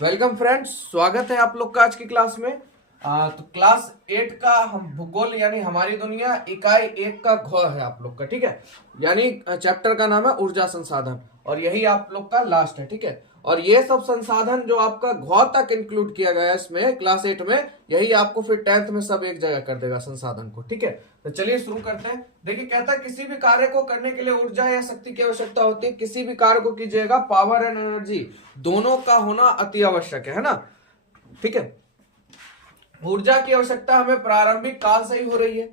Welcome friends, स्वागत है आप लोग का आज की क्लास में। तो क्लास 8 का हम भूगोल यानी हमारी दुनिया इकाई 1 का घ है आप लोग का, ठीक है। यानी चैप्टर का नाम है ऊर्जा संसाधन और यही आप लोग का लास्ट है, ठीक है। और ये सब संसाधन जो आपका घ तक इंक्लूड किया गया है इसमें क्लास 8 में, यही आपको फिर 10th में सब एक जगह कर देगा संसाधन को, ठीक है। तो चलिए शुरू करते हैं। देखिए कहता है किसी भी कार्य को करने के लिए ऊर्जा या शक्ति की आवश्यकता होती है। किसी भी कार्य को कीजिएगा, पावर एंड एनर्जी दोनों का होना अति आवश्यक है ना, ठीक है। ऊर्जा की आवश्यकता हमें प्रारंभिक काल से ही हो रही है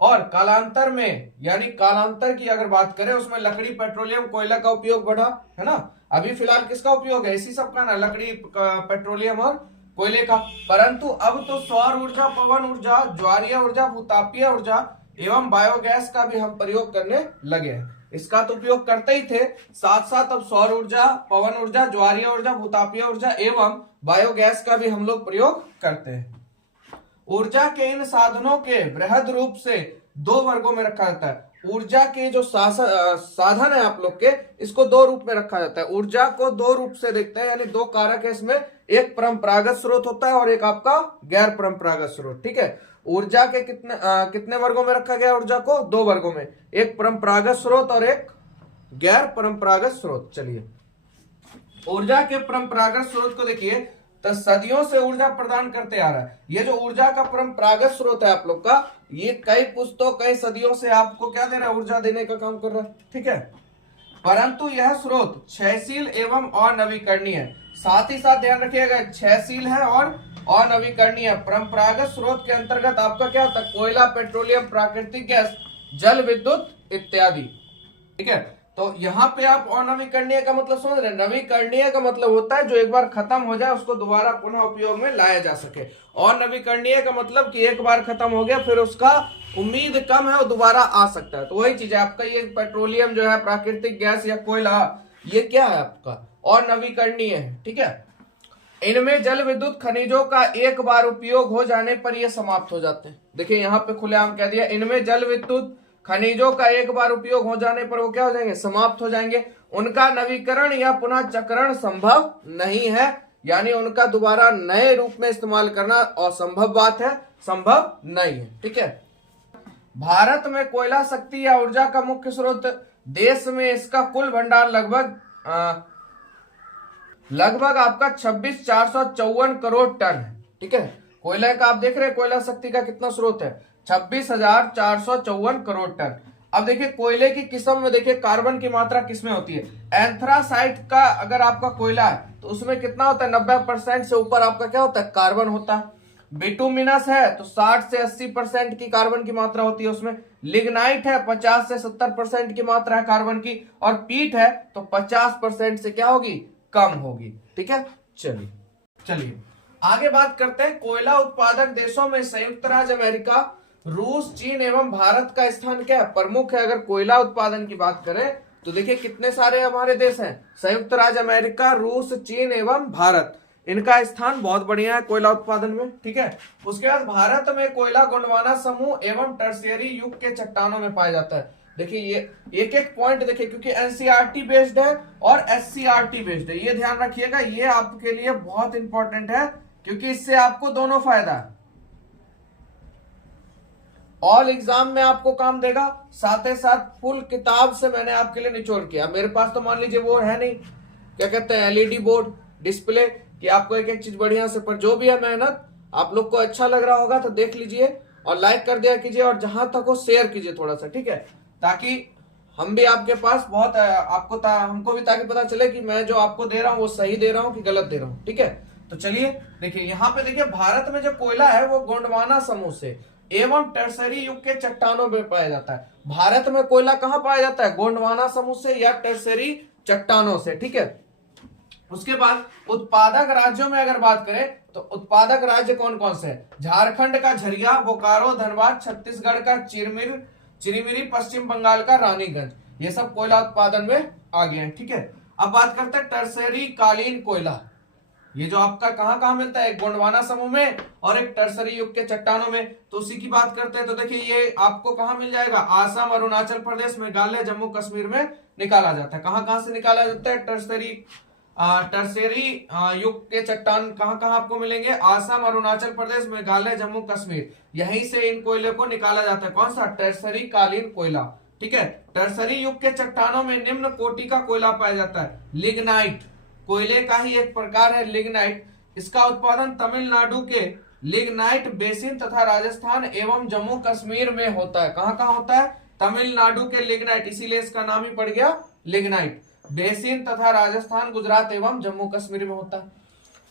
और कालांतर में यानी कालांतर की अगर बात करें उसमें लकड़ी, पेट्रोलियम, कोयला का उपयोग बढ़ा है ना। अभी फिलहाल किसका उपयोग है? इसी सब का ना, लकड़ी, पेट्रोलियम और कोयले का। परंतु अब तो सौर ऊर्जा, पवन ऊर्जा, ज्वारीय ऊर्जा, भूतापीय ऊर्जा एवं बायोगैस का भी हम प्रयोग करने लगे हैं। इसका तो उपयोग करते ही थे, साथ साथ अब सौर ऊर्जा, पवन ऊर्जा, ज्वारीय ऊर्जा, भूतापीय ऊर्जा एवं बायोगैस का भी हम लोग प्रयोग करते हैं। ऊर्जा के इन साधनों के बृहद रूप से दो वर्गों में रखा जाता है। ऊर्जा के जो साधन है आप लोग के, इसको दो रूप में रखा जाता है। ऊर्जा को दो रूप से देखते हैं, यानी दो कारक है इसमें, एक परंपरागत स्रोत होता है और एक आपका गैर परंपरागत स्रोत, ठीक है। ऊर्जा के कितने वर्गों में रखा गया? ऊर्जा को दो वर्गों में, एक परंपरागत स्रोत और एक गैर परंपरागत स्रोत। चलिए ऊर्जा के परंपरागत स्रोत को देखिए, तो सदियों से ऊर्जा प्रदान करते आ रहा है। ये जो ऊर्जा का परंपरागत स्रोत है आप लोग का, ये कई पुस्तकों, कई सदियों से आपको क्या दे रहा है? ऊर्जा देने का काम कर रहा है, ठीक है। परंतु यह स्रोत क्षयशील एवं अनवीकरणीय है। साथ ही साथ ध्यान रखिएगा, क्षयशील है और अनवीकरणीय। परंपरागत स्रोत के अंतर्गत आपका क्या होता है? कोयला, पेट्रोलियम, प्राकृतिक गैस, जल विद्युत इत्यादि, ठीक है। तो यहाँ पे आप अनवीकरणीय का मतलब समझ रहे हैं? नवीकरणीय का मतलब होता है जो एक बार खत्म हो जाए उसको दोबारा पुनः उपयोग में लाया जा सके। अनवीकरणीय का मतलब कि एक बार खत्म हो गया फिर उसका उम्मीद कम है, वो दोबारा आ सकता है। तो वही चीज है आपका, ये पेट्रोलियम जो है, प्राकृतिक गैस या कोयला, ये क्या है आपका? अनवीकरणीय है, ठीक है। इनमें जल विद्युत खनिजों का एक बार उपयोग हो जाने पर ये समाप्त हो जाते हैं। देखिए यहाँ पे खुलेआम कह दिया, इनमें जल विद्युत खनिजों का एक बार उपयोग हो जाने पर वो क्या हो जाएंगे? समाप्त हो जाएंगे। उनका नवीकरण या पुनः चक्रण संभव नहीं है, यानी उनका दोबारा नए रूप में इस्तेमाल करना असंभव बात है, संभव नहीं है, ठीक है। भारत में कोयला शक्ति या ऊर्जा का मुख्य स्रोत, देश में इसका कुल भंडार लगभग आपका 26,454 करोड़ टन है, ठीक है। कोयला का आप देख रहे हैं, कोयला शक्ति का कितना स्रोत है? 26,454 करोड़ टन। अब देखिए कोयले की किस्म में देखिए कार्बन की मात्रा किसमें होती है? एंथ्रासाइट का अगर आपका कोयला है तो उसमें कितना होता है? 90% से ऊपर आपका क्या होता है? कार्बन होता है। बिटुमिनस है तो 60 से 80% की कार्बन की मात्रा होती है उसमें। लिग्नाइट है 50 से 70% की मात्रा है कार्बन की, और पीट है तो 50% से क्या होगी? कम होगी, ठीक है। चलिए आगे बात करते हैं। कोयला उत्पादक देशों में संयुक्त राज्य अमेरिका, रूस, चीन एवं भारत का स्थान क्या है? प्रमुख है। अगर कोयला उत्पादन की बात करें तो देखिए कितने सारे हमारे देश हैं, संयुक्त राज्य अमेरिका, रूस, चीन एवं भारत, इनका स्थान बहुत बढ़िया है कोयला उत्पादन में, ठीक है। उसके बाद भारत में कोयला गोंडवाना समूह एवं टर्शियरी युग के चट्टानों में पाया जाता है। देखिए ये एक एक पॉइंट देखिए, क्योंकि एनसीईआरटी बेस्ड है और एससीईआरटी बेस्ड है, ये ध्यान रखिएगा, ये आपके लिए बहुत इंपॉर्टेंट है क्योंकि इससे आपको दोनों फायदा है। ऑल एग्जाम में आपको काम देगा, साथ ही साथ फुल किताब से मैंने आपके लिए निचोड़ किया। मेरे पास तो मान लीजिए वो है नहीं, क्या कहते हैं, एलईडी बोर्ड डिस्प्ले, कि आपको एक एक चीज बढ़िया से, पर जो भी है मेहनत आप लोग को अच्छा लग रहा होगा तो देख लीजिए और लाइक कर दिया कीजिए, और जहां तक हो शेयर कीजिए थोड़ा सा, ठीक है, ताकि हम भी आपके पास बहुत आपको हमको भी ताकि पता चले कि मैं जो आपको दे रहा हूँ वो सही दे रहा हूँ कि गलत दे रहा हूँ, ठीक है। तो चलिए देखिए यहाँ पे देखिए, भारत में जो कोयला है वो गोंडवाना समूह से एवं टर्सरी युग के चट्टानों में पाया जाता है। भारत में कोयला कहाँ पाया जाता है? गोंडवाना समूह से या टर्सरी चट्टानों से, ठीक है। उसके बाद उत्पादक राज्यों में अगर बात करें तो उत्पादक राज्य कौन कौन से हैं? झारखंड का झरिया, बोकारो, धनबाद, छत्तीसगढ़ का चिरमिरी, पश्चिम बंगाल का रानीगंज, ये सब कोयला उत्पादन में आ गए हैं, ठीक है। अब बात करते हैं टर्सरी कालीन कोयला, ये जो आपका कहां कहां मिलता है? एक गोंडवाना समूह में और एक टर्सरी युग के चट्टानों में। तो उसी की बात करते हैं तो देखिए ये आपको कहां मिल जाएगा? आसाम, अरुणाचल प्रदेश, मेघालय, जम्मू कश्मीर में निकाला जाता है। कहां कहां से निकाला जाता है? टर्सरी टर्शियरी युग के चट्टान कहाँ कहाँ आपको मिलेंगे? आसम, अरुणाचल प्रदेश, मेघालय, जम्मू कश्मीर, यहीं से इन कोयले को निकाला जाता है। कौन सा? टर्शियरी कालीन कोयला। ठीक है, टर्शियरी युग के चट्टानों में निम्न कोटि का कोयला पाया जाता है। लिग्नाइट, कोयले का ही एक प्रकार है लिग्नाइट। इसका उत्पादन तमिलनाडु के लिग्नाइट बेसिन तथा राजस्थान एवं जम्मू कश्मीर में होता है। कहाँ कहाँ होता है? तमिलनाडु के लिग्नाइट, इसीलिए इसका नाम ही पड़ गया लिग्नाइट बेसिन तथा राजस्थान, गुजरात एवं जम्मू कश्मीर में होता है।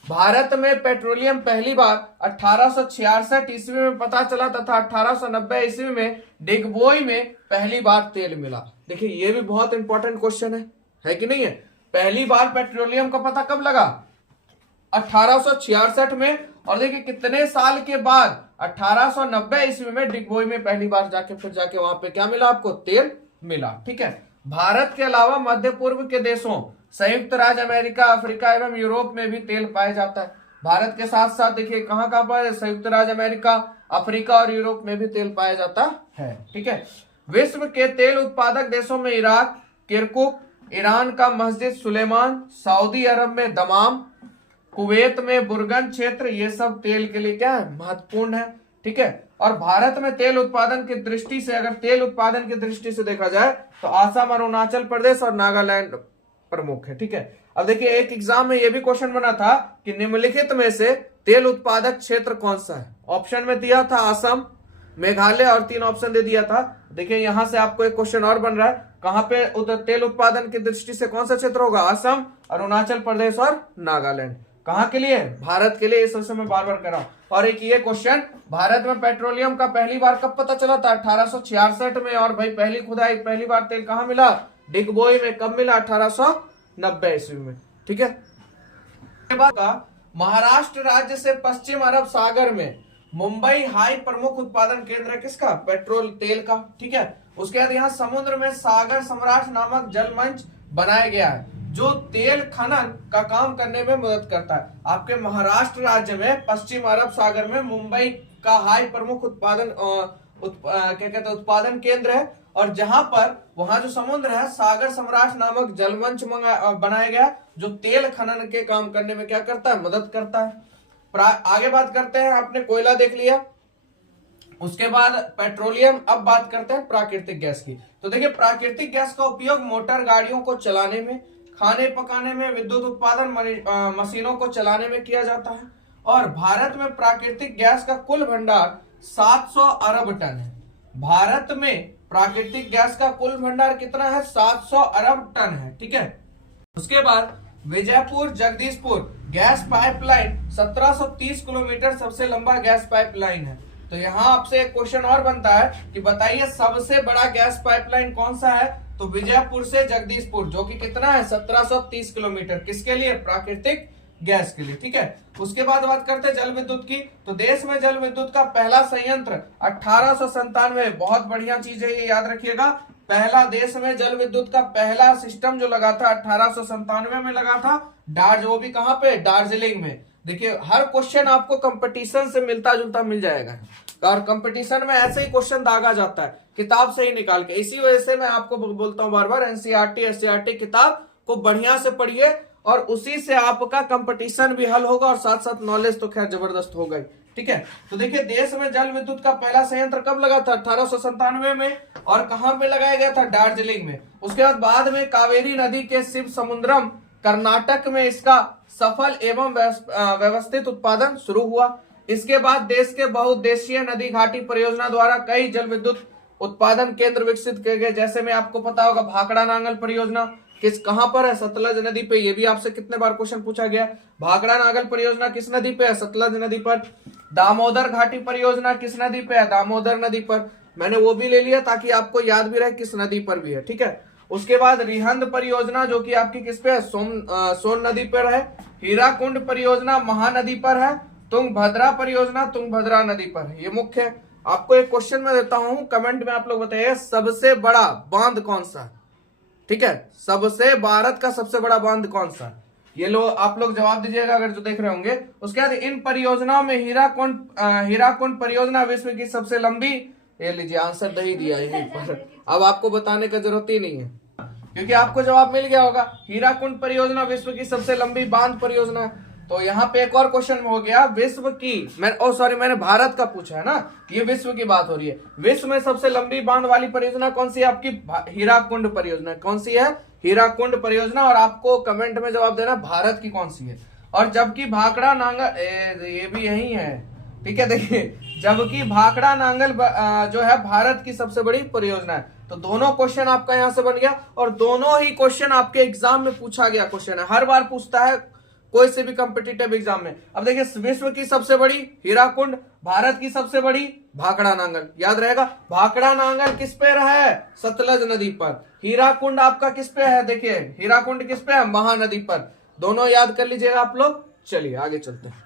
भारत में पेट्रोलियम पहली बार 1866 ईस्वी में पता चला तथा 1890 ईस्वी में डिगबोई में पहली बार तेल मिला। देखिए ये भी बहुत इंपॉर्टेंट क्वेश्चन है कि नहीं है? पहली बार पेट्रोलियम का पता कब लगा? 1866 में। और देखिए कितने साल के बाद? 1890 ईस्वी में डिगबोई में पहली बार जाके वहां पे क्या मिला आपको? तेल मिला। ठीक है, भारत के अलावा मध्य पूर्व के देशों संयुक्त राज्य अमेरिका, अफ्रीका एवं यूरोप में भी तेल पाया जाता है। भारत के साथ साथ देखिए कहाँ कहाँ पर? संयुक्त राज्य अमेरिका, अफ्रीका और यूरोप में भी तेल पाया जाता है। ठीक है, विश्व के तेल उत्पादक देशों में इराक, किरकुक, ईरान का मस्जिद सुलेमान, सऊदी अरब में दमाम, कुवैत में बुरगन क्षेत्र, ये सब तेल के लिए क्या है? महत्वपूर्ण है। ठीक है, और भारत में तेल उत्पादन की दृष्टि से, अगर तेल उत्पादन की दृष्टि से देखा जाए तो आसाम, अरुणाचल प्रदेश और नागालैंड प्रमुख है। ठीक है, अब देखिए एक एग्जाम में यह भी क्वेश्चन बना था कि निम्नलिखित में से तेल उत्पादक क्षेत्र कौन सा है? ऑप्शन में दिया था असम, मेघालय और 3 ऑप्शन दे दिया था। देखिए यहां से आपको एक क्वेश्चन और बन रहा है, कहां पे तेल उत्पादन की दृष्टि से कौन सा क्षेत्र होगा? असम, अरुणाचल प्रदेश और नागालैंड। कहां के लिए? भारत के लिए। इस वजह से मैं बार बार कर रहा हूं। और एक ये क्वेश्चन, भारत में पेट्रोलियम का पहली बार कब पता चला था? 1866 में। और भाई पहली खुदाई, पहली बार तेल कहां मिला? डिगबोई में। कब मिला? 1890 ईस्वी में। ठीक है, महाराष्ट्र राज्य से पश्चिम अरब सागर में मुंबई हाई प्रमुख उत्पादन केंद्र है किसका? पेट्रोल तेल का। ठीक है, उसके बाद यहाँ समुद्र में सागर सम्राट नामक जल मंच बनाया गया है जो तेल खनन का काम करने में मदद करता है। आपके महाराष्ट्र राज्य में पश्चिम अरब सागर में मुंबई का हाई प्रमुख उत्पादन केंद्र है, और जहां पर वहां जो समुद्र है सागर सम्राट नामक जलमंच बनाया गया जो तेल खनन के काम करने में क्या करता है? मदद करता है। आगे बात करते हैं, आपने कोयला देख लिया, उसके बाद पेट्रोलियम। अब बात करते हैं प्राकृतिक गैस की। तो देखिए प्राकृतिक गैस का उपयोग मोटर गाड़ियों को चलाने में, खाने पकाने में, विद्युत उत्पादन मशीनों को चलाने में किया जाता है। और भारत में प्राकृतिक गैस का कुल भंडार 700 अरब टन है। भारत में प्राकृतिक गैस का कुल भंडार कितना है? 700 अरब टन है। ठीक है, उसके बाद Vijaypur Jagdishpur gas pipeline 1730 kilometre सबसे लंबा गैस पाइपलाइन है। तो यहाँ आपसे एक क्वेश्चन और बनता है कि बताइए सबसे बड़ा गैस पाइपलाइन कौन सा है? तो विजयपुर से जगदीशपुर, जो कि कितना है? 1730 किलोमीटर। किसके लिए? प्राकृतिक गैस के लिए। ठीक है, उसके बाद बात करते हैं जल विद्युत की। तो देश में जल विद्युत का पहला संयंत्र 1897, बहुत बढ़िया चीज है ये, याद रखिएगा। पहला देश में जल विद्युत का पहला सिस्टम जो लगा था 1897 में लगा था। वो भी कहां पे? दार्जिलिंग में। देखिए हर क्वेश्चन आपको कंपटीशन से मिलता जुलता मिल जाएगा, और कंपटीशन में ऐसे ही क्वेश्चन दागा जाता है किताब से ही निकाल के। इसी वजह से मैं आपको बोलता हूं बार बार, एनसीईआरटी किताब को बढ़िया से पढ़िए, और उसी से आपका कंपटीशन भी हल होगा और साथ साथ नॉलेज तो खैर जबरदस्त होगा ही। ठीक है, तो देखिए देश में जल विद्युत का पहला संयंत्र कब लगा था? 1897 में। और कहां पे लगाया गया था? दार्जिलिंग में। उसके बाद में कावेरी नदी के शिव समुद्रम कर्नाटक में इसका सफल एवं व्यवस्थित उत्पादन शुरू हुआ। इसके बाद देश के बहुउद्देशीय नदी घाटी परियोजना द्वारा कई जल विद्युत उत्पादन केंद्र विकसित किए गए। जैसे में आपको पता होगा भाखड़ा नांगल परियोजना कहां पर है? सतलज नदी पे। ये भी आपसे कितने बार क्वेश्चन पूछा गया। भाखड़ा नांगल परियोजना किस नदी पे है? सतलज नदी पर। दामोदर घाटी परियोजना किस नदी पे है? दामोदर नदी पर। मैंने वो भी ले लिया ताकि आपको याद भी रहे किस नदी पर भी है। ठीक है, उसके बाद रिहंद परियोजना जो कि आपकी किस पे है? सोन नदी पर है। हीराकुंड परियोजना महानदी पर है। तुंगभद्रा परियोजना तुंगभद्रा नदी पर है। ये मुख्य है। आपको एक क्वेश्चन में देता हूं, कमेंट में आप लोग बताइए सबसे बड़ा बांध कौन सा है? ठीक है, भारत का सबसे बड़ा बांध कौन सा? ये आप लोग जवाब दीजिएगा अगर जो देख रहे होंगे। उसके बाद इन परियोजनाओं में हीराकुंड परियोजना विश्व की सबसे लंबी, ये लीजिए आंसर दे ही दिया यहीं पर, अब आपको बताने का जरूरत ही नहीं है। क्योंकि आपको जवाब मिल गया होगा। हीराकुंड परियोजना विश्व की सबसे लंबी बांध परियोजना है। तो यहाँ पे एक और क्वेश्चन हो गया, विश्व की, मैंने भारत का पूछा है ना, ये विश्व की बात हो रही है। विश्व में सबसे लंबी बांध वाली परियोजना कौन सी है आपकी? हीराकुंड परियोजना। कौन सी है? हीराकुंड परियोजना। और आपको कमेंट में जवाब देना भारत की कौन सी है। और जबकि भाखड़ा नांगल, ये भी यही है, ठीक है। देखिए, जबकि भाखड़ा नांगल जो है भारत की सबसे बड़ी परियोजना है। तो दोनों क्वेश्चन आपका यहां से बन गया, और दोनों ही क्वेश्चन आपके एग्जाम में पूछा गया क्वेश्चन है, हर बार पूछता है कोई से भी कॉम्पिटिटिव एग्जाम में। अब देखिए, विश्व की सबसे बड़ी हीराकुंड, भारत की सबसे बड़ी भाखड़ा नांगल, याद रहेगा। भाखड़ा नांगल किस पे है? सतलज नदी पर। हीराकुंड आपका किस पे है? देखिए, हीराकुंड किस पे है? महानदी पर। दोनों याद कर लीजिएगा आप लोग। चलिए आगे चलते हैं।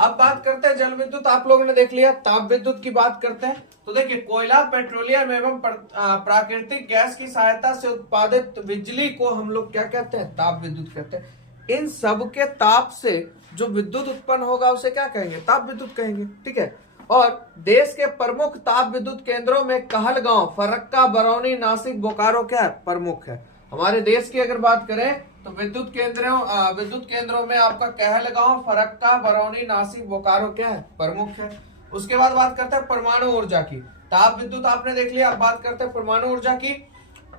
अब बात करते हैं जल विद्युत। आप लोगों ने देख लिया। ताप विद्युत की बात करते हैं। तो देखिए, कोयला, पेट्रोलियम एवं प्राकृतिक गैस की सहायता से उत्पादित बिजली को हम लोग क्या कहते हैं? ताप विद्युत कहते हैं। इन सब के ताप से जो विद्युत उत्पन्न होगा उसे क्या कहेंगे? ताप विद्युत कहेंगे, ठीक है। और देश के प्रमुख ताप विद्युत केंद्रों में कहलगांव, फरक्का, बरौनी, नासिक, बोकारो क्या है? प्रमुख है। हमारे देश की अगर बात करें तो विद्युत केंद्रों में आपका कहलगांव, फरक्का, बरौनी, नासिक, बोकारो क्या है? प्रमुख है। उसके बाद बात करते हैं परमाणु ऊर्जा की। ताप विद्युत आपने देख लिया। अब बात करते हैं परमाणु ऊर्जा की।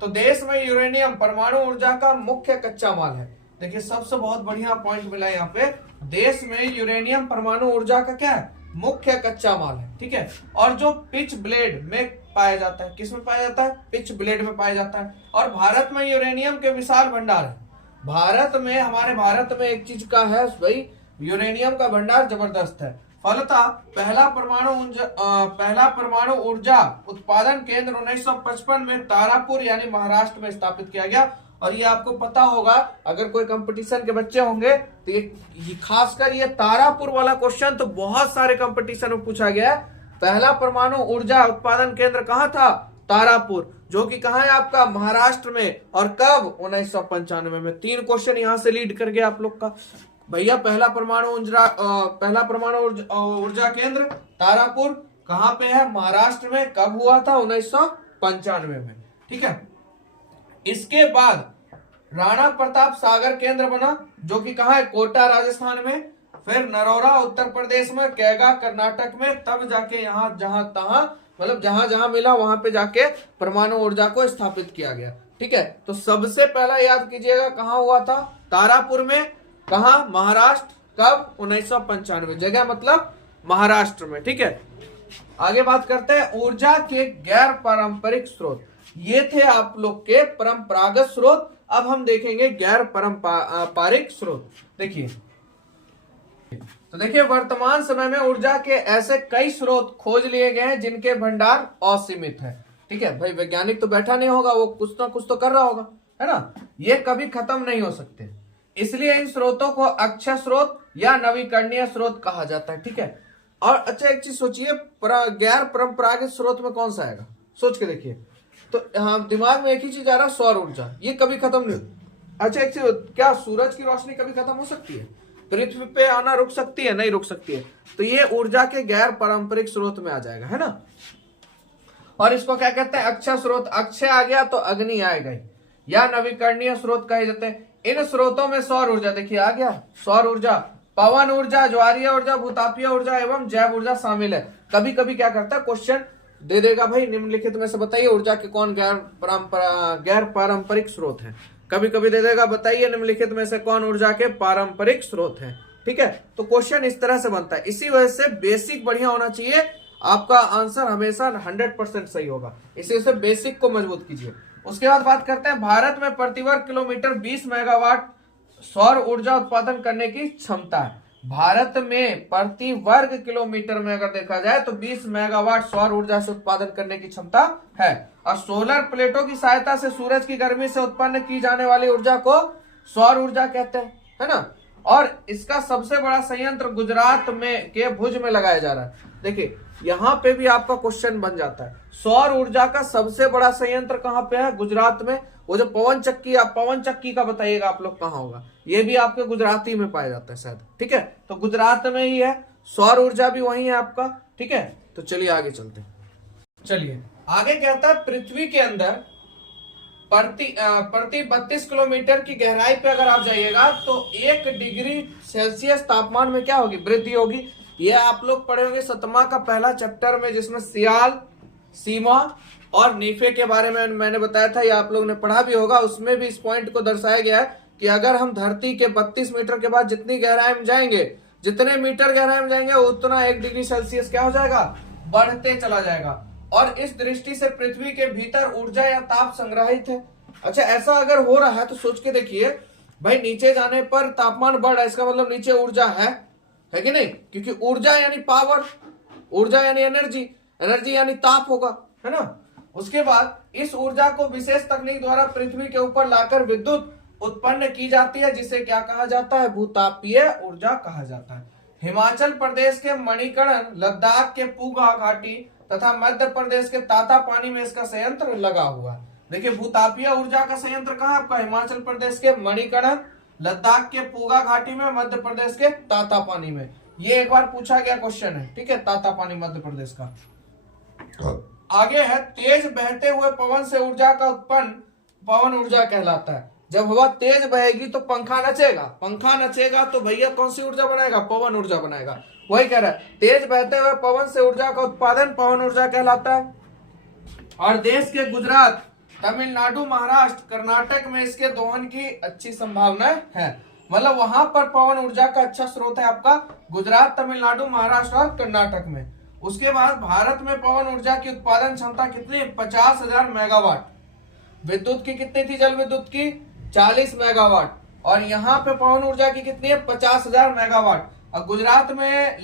तो देश में यूरेनियम परमाणु ऊर्जा का मुख्य कच्चा माल है। देखिए, सबसे बहुत बढ़िया पॉइंट मिला यहाँ पे, देश में यूरेनियम परमाणु ऊर्जा का क्या है? मुख्य कच्चा माल है, ठीक है। और जो पिच ब्लेड में पाया जाता है, किस में पाया जाता है? पिच ब्लेड में पाया जाता है। और भारत में यूरेनियम के विशाल भंडार है। हमारे भारत में एक चीज का है भाई, यूरेनियम का भंडार जबरदस्त है। फलतः पहला परमाणु ऊर्जा उत्पादन केंद्र 1955 में तारापुर यानी महाराष्ट्र में स्थापित किया गया। और ये आपको पता होगा, अगर कोई कंपटीशन के बच्चे होंगे तो ये खासकर ये तारापुर वाला क्वेश्चन तो बहुत सारे कंपटीशन में पूछा गया है। पहला परमाणु ऊर्जा उत्पादन केंद्र कहाँ था? तारापुर, जो कि कहाँ है आपका? महाराष्ट्र में। और कब? 1995 में। 3 क्वेश्चन यहां से लीड कर गया आप लोग का। भैया, पहला परमाणु ऊर्जा केंद्र तारापुर कहाँ पे है? महाराष्ट्र में। कब हुआ था? 1995 में, ठीक है। इसके बाद राणा प्रताप सागर केंद्र बना, जो कि कहाँ है? कोटा राजस्थान में। फिर नरोरा उत्तर प्रदेश में, कैगा कर्नाटक में। तब जाके यहाँ जहां जहां मिला वहां पे जाके परमाणु ऊर्जा को स्थापित किया गया, ठीक है। तो सबसे पहला याद कीजिएगा कहां हुआ था? तारापुर में। कहां? महाराष्ट्र। कब? 1995। जगह मतलब महाराष्ट्र में, ठीक है। आगे बात करते हैं ऊर्जा के गैर पारंपरिक स्रोत। ये थे आप लोग के परंपरागत स्रोत। अब हम देखेंगे गैर पारंपरिक स्रोत। देखिए, वर्तमान समय में ऊर्जा के ऐसे कई स्रोत खोज लिए गए हैं जिनके भंडार असीमित है, ठीक है। भाई, वैज्ञानिक तो बैठा नहीं होगा, वो कुछ ना कुछ तो कर रहा होगा, है ना। ये कभी खत्म नहीं हो सकते, इसलिए इन स्रोतों को अक्षय स्रोत या नवीकरणीय स्रोत कहा जाता है, ठीक है। और अच्छा, एक चीज सोचिए, गैर परंपरागत स्रोत में कौन सा आएगा? सोच के देखिए। तो हाँ, दिमाग में एक ही चीज आ रहा है, सौर ऊर्जा। ये कभी खत्म नहीं। अच्छा, एक चीज, क्या सूरज की रोशनी कभी खत्म हो सकती है? पृथ्वी पे आना रुक सकती है? नहीं रुक सकती है। तो ये ऊर्जा के गैर पारंपरिक स्रोत में आ जाएगा, है ना। और इसको क्या कहते हैं? अक्षय स्रोत। अक्षय आ गया तो अग्नि आएगा ही, या नवीकरणीय स्रोत कहे जाते हैं। इन स्रोतों में सौर ऊर्जा, देखिए आ गया सौर ऊर्जा, पवन ऊर्जा, ज्वारीय ऊर्जा, भूतापीय ऊर्जा एवं जैव ऊर्जा शामिल है। कभी कभी क्या करता है, क्वेश्चन दे देगा, भाई निम्नलिखित में से बताइए ऊर्जा के कौन गैर पारंपरिक स्रोत है। कभी कभी दे देगा, बताइए निम्नलिखित में से कौन ऊर्जा के पारंपरिक स्रोत हैं, ठीक है। तो क्वेश्चन इस तरह से बनता है। इसी वजह से बेसिक बढ़िया होना चाहिए, आपका आंसर हमेशा 100% सही होगा। इसी वजह से बेसिक को मजबूत कीजिए। उसके बाद बात करते हैं, भारत में प्रति वर्ग किलोमीटर 20 मेगावाट सौर ऊर्जा उत्पादन करने की क्षमता है। भारत में प्रति वर्ग किलोमीटर में अगर देखा जाए तो 20 मेगावाट सौर ऊर्जा से उत्पादन करने की क्षमता है। और सोलर प्लेटों की सहायता से सूरज की गर्मी से उत्पन्न की जाने वाली ऊर्जा को सौर ऊर्जा कहते हैं, है ना। और इसका सबसे बड़ा संयंत्र गुजरात में के भुज में लगाया जा रहा है। देखिए, यहाँ पे भी आपका क्वेश्चन बन जाता है, सौर ऊर्जा का सबसे बड़ा संयंत्र कहाँ पे है? गुजरात में। वो जो पवन चक्की का बताइएगा आप लोग कहाँ होगा? ये भी आपके गुजराती में पाया जाता है शायद, ठीक है। तो गुजरात में ही है, सौर ऊर्जा भी वही है आपका, ठीक है। तो चलिए आगे चलते हैं। चलिए आगे कहता है, पृथ्वी के अंदर प्रति 32 किलोमीटर की गहराई पे अगर आप जाइएगा तो 1 डिग्री सेल्सियस तापमान में क्या होगी, वृद्धि होगी। ये आप लोग पढ़े होंगे 7वां का पहला चैप्टर में, जिसमें सियाल, सीमा और नीफे के बारे में मैंने बताया था, ये आप लोग ने पढ़ा भी होगा। उसमें भी इस पॉइंट को दर्शाया गया है कि अगर हम धरती के 32 मीटर के बाद जितनी गहराई में जाएंगे, जितने मीटर गहराई में जाएंगे, उतना 1 डिग्री सेल्सियस क्या हो जाएगा, बढ़ते चला जाएगा। और इस दृष्टि से पृथ्वी के भीतर ऊर्जा या ताप संग्रहित है। अच्छा, ऐसा अगर हो रहा है तो सोच के देखिए भाई, नीचे जाने पर तापमान बढ़ रहा है, इसका मतलब नीचे ऊर्जा है कि नहीं, क्योंकि ऊर्जा यानी पावर, ऊर्जा यानी एनर्जी, एनर्जी यानी ताप होगा, है ना। उसके बाद इस ऊर्जा को विशेष तकनीक द्वारा पृथ्वी के ऊपर लाकर विद्युत उत्पन्न की जाती है, जिसे क्या कहा जाता है, भूतापीय ऊर्जा कहा जाता है। हिमाचल प्रदेश के मणिकर्ण, लद्दाख के पूगा घाटी तथा मध्य प्रदेश के तातापानी में इसका संयंत्र लगा हुआ है। देखिए, भूतापीय ऊर्जा का संयंत्र कहाँ है आपका, हिमाचल प्रदेश के मणिकर्ण, लद्दाख के पूगा घाटी में, मध्य प्रदेश के तातापानी में। ये एक बार पूछा गया क्वेश्चन है, ठीक है, तातापानी मध्य प्रदेश का। आगे है, तेज बहते हुए पवन से ऊर्जा का उत्पन्न पवन ऊर्जा कहलाता है। जब हवा तेज बहेगी तो पंखा नचेगा, पंखा नचेगा तो भैया कौन सी ऊर्जा बनाएगा, पवन ऊर्जा बनाएगा। वही कह रहा है, तेज बहते हुए पवन से ऊर्जा का उत्पादन पवन ऊर्जा कहलाता है। और देश के गुजरात, तमिलनाडु, महाराष्ट्र, कर्नाटक में इसके दोहन की अच्छी संभावना है। मतलब वहां पर पवन ऊर्जा का अच्छा स्रोत है आपका गुजरात, तमिलनाडु, महाराष्ट्र और कर्नाटक में। उसके बाद भारत में पवन ऊर्जा की उत्पादन क्षमता कितनी, 50,000 मेगावाट। विद्युत की कितनी थी, जल विद्युत की 40 मेगावाट। और यहाँ पे पवन ऊर्जा की कितनी है, 50,000 मेगावाट। और गुजरात में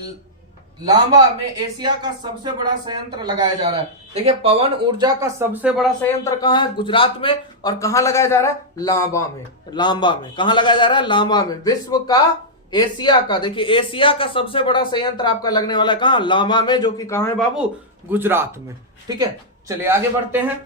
लांबा में एशिया का सबसे बड़ा संयंत्र लगाया जा रहा है। देखिए, पवन ऊर्जा का सबसे बड़ा संयंत्र कहाँ है, गुजरात में। और कहाँ लगाया जा रहा है, लांबा में। लांबा में कहाँ लगाया जा रहा है, लांबा में। विश्व का, एशिया का, देखिए एशिया का सबसे बड़ा संयंत्र आपका लगने वाला है कहाँ, लांबा में, जो कि कहाँ है बाबू, गुजरात में। ठीक है, चलिए आगे बढ़ते हैं।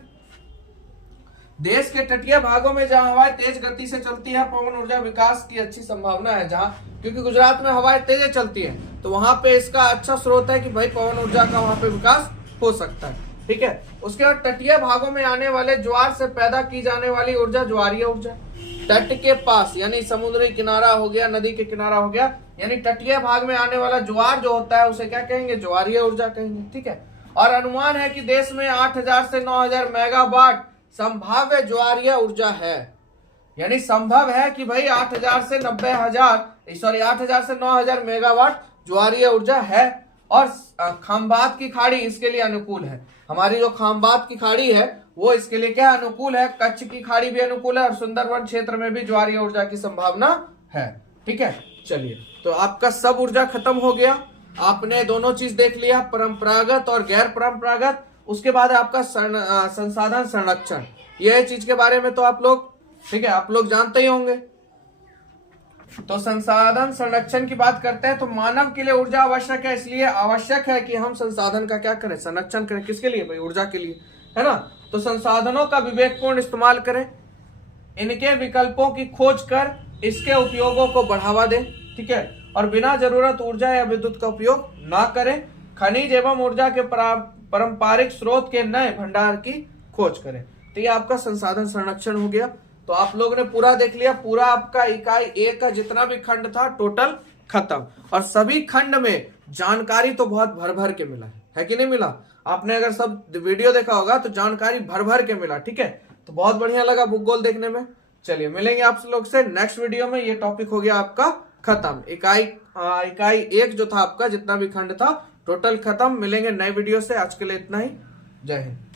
देश के तटीय भागों में जहां हवाएं तेज गति से चलती है, पवन ऊर्जा विकास की अच्छी संभावना है। जहां, क्योंकि गुजरात में हवाएं तेज चलती है, तो वहां पे इसका अच्छा स्रोत है कि भाई पवन ऊर्जा का वहां पे विकास हो सकता है। ठीक है, उसके बाद तटीय भागों में आने वाले ज्वार से पैदा की जाने वाली ऊर्जा ज्वारीय ऊर्जा। तट के पास यानी समुद्री किनारा हो गया, नदी के किनारा हो गया, यानी तटीय भाग में आने वाला ज्वार जो होता है उसे क्या कहेंगे, ज्वारीय ऊर्जा कहेंगे। ठीक है, और अनुमान है कि देश में 8,000 से 9,000 मेगावाट संभाव्य ज्वारीय ऊर्जा है। यानी संभव है कि भाई 8,000 से 9,000 मेगावाट ज्वारीय ऊर्जा है। और खंभात की खाड़ी इसके लिए अनुकूल है। हमारी जो खंभात की खाड़ी है वो इसके लिए क्या अनुकूल है, कच्छ की खाड़ी भी अनुकूल है, और सुंदरवन क्षेत्र में भी ज्वारीय ऊर्जा की संभावना है। ठीक है, चलिए, तो आपका सब ऊर्जा खत्म हो गया। आपने दोनों चीज देख लिया, परंपरागत और गैर परंपरागत। उसके बाद आपका संसाधन संरक्षण, यह चीज के बारे में तो आप लोग, ठीक है, आप लोग जानते ही होंगे। तो संसाधन संरक्षण की बात करते हैं तो मानव के लिए ऊर्जा आवश्यक है, इसलिए आवश्यक है कि हम संसाधन का क्या करें, संरक्षण करें। किसके लिए भाई, ऊर्जा के लिए, है ना। तो संसाधनों का विवेकपूर्ण इस्तेमाल करें, इनके विकल्पों की खोज कर इसके उपयोगों को बढ़ावा दें। ठीक है, और बिना जरूरत ऊर्जा या विद्युत का उपयोग ना करें। खनिज एवं ऊर्जा के पारंपरिक स्रोत के नए भंडार की खोज करें। तो ये आपका संसाधन संरक्षण हो गया। तो आप लोगों ने पूरा देख लिया, पूरा आपका इकाई 1 का जितना भी खंड था टोटल खत्म। और सभी खंड में जानकारी तो बहुत भर भर के मिला है कि नहीं मिला। आपने अगर सब वीडियो देखा होगा तो जानकारी भर भर के मिला। ठीक है, तो बहुत बढ़िया लगा भूगोल देखने में। चलिए मिलेंगे आप लोग से नेक्स्ट वीडियो में। ये टॉपिक हो गया आपका खत्म। इकाई 1 जो था आपका जितना भी खंड था टोटल खत्म। मिलेंगे नए वीडियो से। आज के लिए इतना ही। जय हिंद।